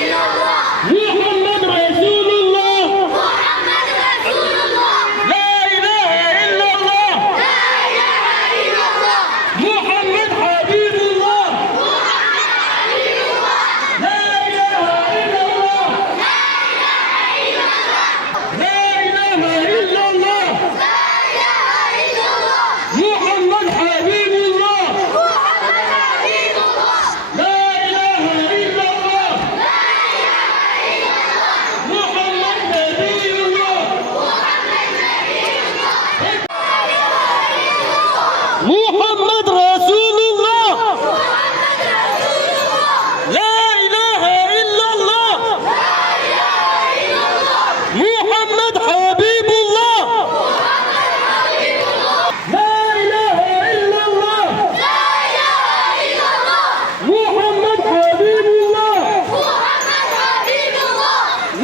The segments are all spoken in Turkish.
محمد رسول الله لا إله إلا الله محمد حبيب الله لا إله إلا الله لا إله إلا الله محمد حبيب الله لا إله إلا الله محمد نبي الله محمد رسول الله لا إله إلا الله محمد حبيب الله لا إله إلا الله محمد حبيب الله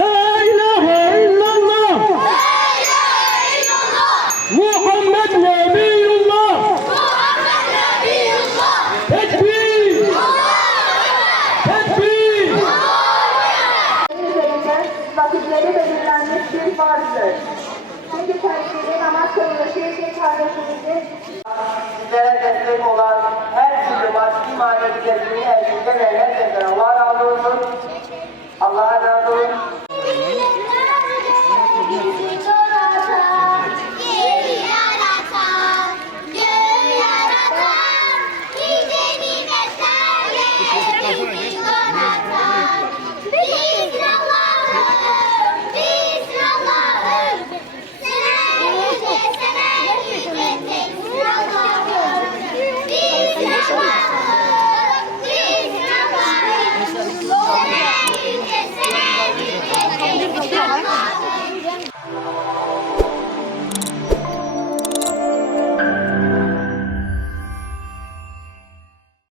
لا إله إلا الله محمد نبي الله تكبير تكبير üzerinden vakitleri belirlenmiş bir farzdır. Çünkü tercihli namaz kılınışı için kardeşimizin Sizlere destek olan her türlü maddi manevi desteği elbette ve herkesten Allah razı olsun.